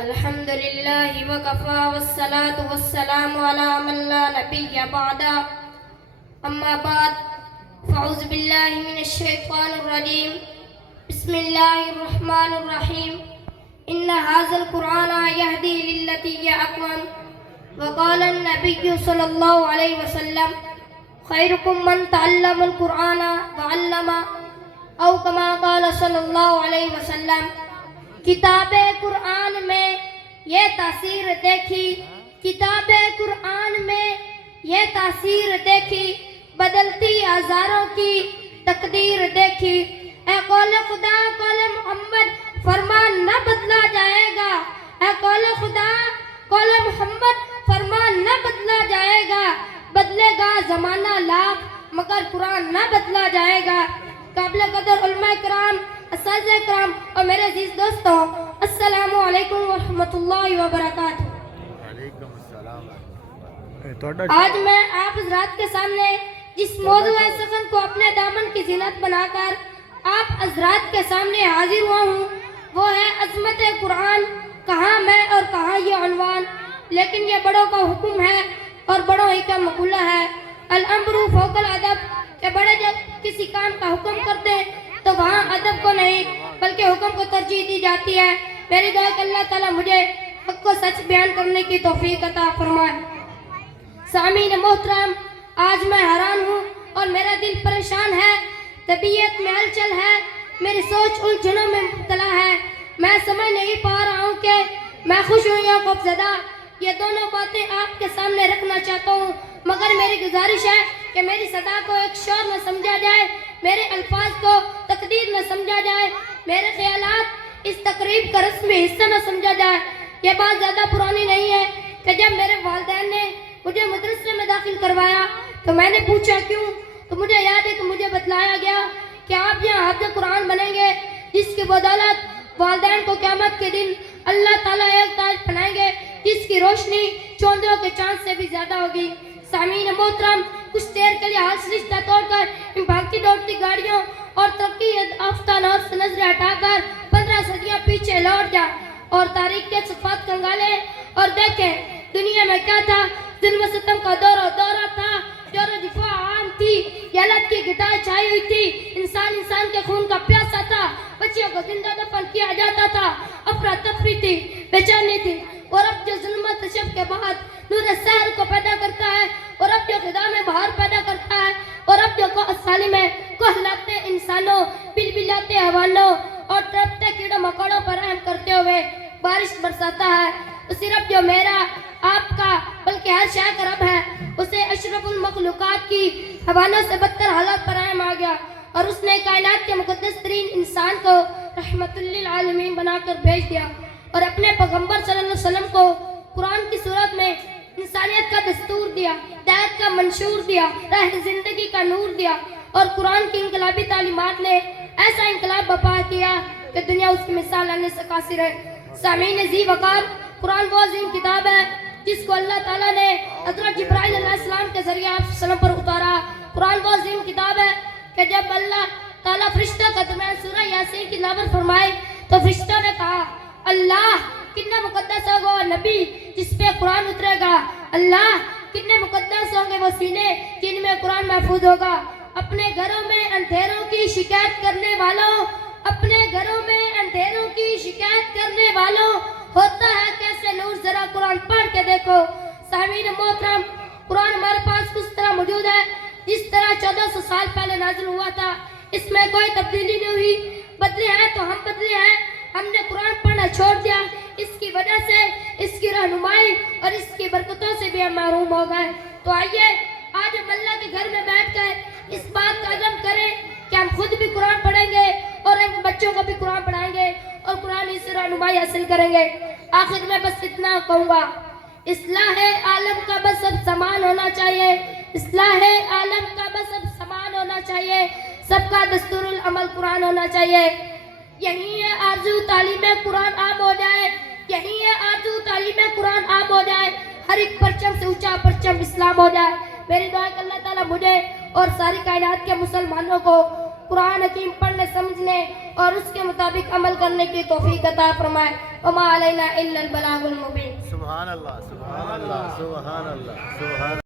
الحمد لله وكفى والصلاة والسلام على من لا نبي بعده أما بعد فأعوذ بالله من الشيطان الرجيم بسم الله الرحمن الرحيم إن هذا القرآن يهدي للتي هي أقوم وقال النبي صلى الله عليه وسلم خيركم من تعلم القرآن وعلمه أو كما قال صلى الله عليه وسلم. کتاب قرآن میں یہ تاثیر دیکھی، کتاب قرآن میں یہ تاثیر دیکھی، بدلتی ہزاروں کی تقدیر دیکھی. اے قول خدا قول محمد فرمان نہ بدلا جائے گا، اے قول خدا قول محمد فرمان نہ بدلا جائے گا، بدلے گا زمانہ لاکھ مگر قرآن نہ بدلا جائے گا. قابل قدر علماء کرام، اساتذہ کرام اور میرے عزیز دوستوں، السلام علیکم ورحمۃ اللہ وبرکاتہ. آج میں آپ حضرات کے سامنے جس موضوع سخن کو اپنے دامن کی زینت بنا کر آپ حضرات کے سامنے حاضر ہوا ہوں وہ ہے عظمت قرآن، کہاں میں اور کہاں یہ عنوان. لیکن یہ بڑوں کا حکم ہے اور بڑوں ہی کا مقولہ ہے. الامر فوق الادب، کہ بڑے جب کسی کام کا حکم کرتے ہیں تو وہاں ادب کو نہیں بلکہ حکم کو ترجیح دی جاتی ہے. میری دعا کہ اللہ تعالیٰ مجھے حق کو سچ بیان کرنے کی توفیق عطا فرمائے. سامعین محترم، آج میں حیران ہوں اور میرا دل پریشان ہے، طبیعت میں ہلچل ہے، میری سوچ الجھنوں میں مبتلا ہے. میں سمجھ نہیں پا رہا ہوں کہ میں خوش ہوں یا خوفزدہ. یہ دونوں باتیں آپ کے سامنے رکھنا چاہتا ہوں، مگر میری گزارش ہے کہ میری صدا کو ایک شور نہ سمجھا جائے، میرے الفاظ کو تقدیر نہ سمجھا جائے، میرے خیالات اس تقریب کا رسمی حصہ نہ سمجھا جائے. یہ بات زیادہ پرانی نہیں ہے کہ جب میرے والدین نے مجھے مدرسے میں داخل کروایا تو میں نے پوچھا کیوں، تو مجھے یاد ہے کہ مجھے بتلایا گیا کہ آپ یہاں حافظ قرآن بنیں گے، جس کی بدولت والدین کو قیامت کے دن اللہ تعالیٰ ایک تاج پہنائیں گے جس کی روشنی چوندوں کے چاند سے بھی زیادہ ہوگی. سامعین محترم، کچھ دیر کے لیے حاصل رشتہ توڑ کر ان بھاگتی دوڑتی گاڑیوں اور ترقی یافتہ دور سے نظریں ہٹا کر 15 صدیاں پیچھے لوٹ جائیں اور تاریخ کے صفحات کنگالیں اور دیکھیں دنیا میں کیا تھا. ظلم و ستم کا دورہ تھا، جور و دفاع عام تھی، یلت کی گدائی چھائی ہوئی تھی، انسان کے خون کا پیاسا تھا، بچیوں کو زندہ دفن کیا جاتا تھا، افراتفری تھی، بے-چینی تھی. اور اب جو ظلم و تشب کے بعد نور سحر کو پیدا کرتا ہے، اور اب جو خدا میں بہار پیدا کرتا ہے، اور اب جو سالی میں کہلاتے انسانوں، بلبلاتے حیوانوں اور تڑپتے کیڑوں مکوڑوں پر رحم کرتے ہوئے بارش برساتا ہے، اسی رب جو میرا آپ کا بلکہ ہر شے کا رب ہے، اسے اشرف المخلوقات کی حیوانوں سے بدتر حالات پر رحم آ گیا اور اس نے کائنات کے مقدس ترین انسان کو رحمت للعالمین بنا کر بھیج دیا اور اپنے پیغمبر صلی اللہ علیہ وسلم کو قرآن کی صورت میں انسانیت کا دستور دیا، ہدایت کا منشور دیا، راہ زندگی کا نور دیا. اور قرآن کی انقلابی تعلیمات نے ایسا انقلاب برپا کیا کہ دنیا اس کی مثال لانے سے قاصر ہے. سامعین ذی وقار، قرآن وہ عظیم کتاب ہے جس کو اللہ تعالیٰ نے حضرت جبرائیل علیہ السلام کے ذریعے آپ صلی اللہ علیہ وسلم پر اتارا. قرآن وہ عظیم کتاب ہے کہ جب اللہ تعالیٰ فرشتہ کا درمیان سورہ یاسین کی تلاوت فرمائے تو فرشتہ نے کہا اللہ کتنا مقدس ہوگا وہ نبی جس پہ قرآن اترے گا، اللہ کتنے مقدس ہوں گے وہ سینے جن میں قرآن محفوظ ہوگا. اپنے گھروں میں اندھیروں کی شکایت کرنے والوں، اپنے گھروں میں اندھیروں کی شکایت کرنے والوں، ہوتا ہے کیسے نور، ذرا قرآن پڑھ کے دیکھو. سامعین محترم، قرآن ہمارے پاس اس طرح موجود ہے جس طرح 1400 سال پہلے نازل ہوا تھا. اس میں کوئی تبدیلی نہیں ہوئی. بدلے ہیں تو ہم بدلے ہیں، ہم نے قرآن پڑھنا چھوڑ دیا. اس کی وجہ سے اس کی رہنمائی اور اس کی برکتوں سے بھی ہم محروم ہو گئے. تو آئیے آج ہم اللہ کے گھر میں بیٹھ کر اس بات کا عزم کریں کہ ہم خود بھی قرآن پڑھیں گے اور ان بچوں کو بھی قرآن پڑھائیں گے اور قرآن سے رہنمائی حاصل کریں گے. آخر میں بس اتنا کہوں گا، اصلاح عالم کا بس اب سامان ہونا چاہیے، اصلاح عالم کا بس اب سامان ہونا چاہیے، سب کا دستور العمل قرآن ہونا چاہیے. یہی ہے آرزو تعلیم قرآن عام ہو جائے، یہی ہے آرزو تعلیم قرآن عام ہو جائے، ہر ایک پرچم سے اونچا پرچم اسلام ہو جائے. میری دعا ہے کہ اللہ تعالیٰ مجھے اور ساری کائنات کے مسلمانوں کو قرآن حکیم پڑھنے سمجھنے اور اس کے مطابق عمل کرنے کی توفیق عطا فرمائے. وما علینا الا البلاغ المبین. سبحان اللہ، سبحان اللہ، سبحان اللہ، سبحان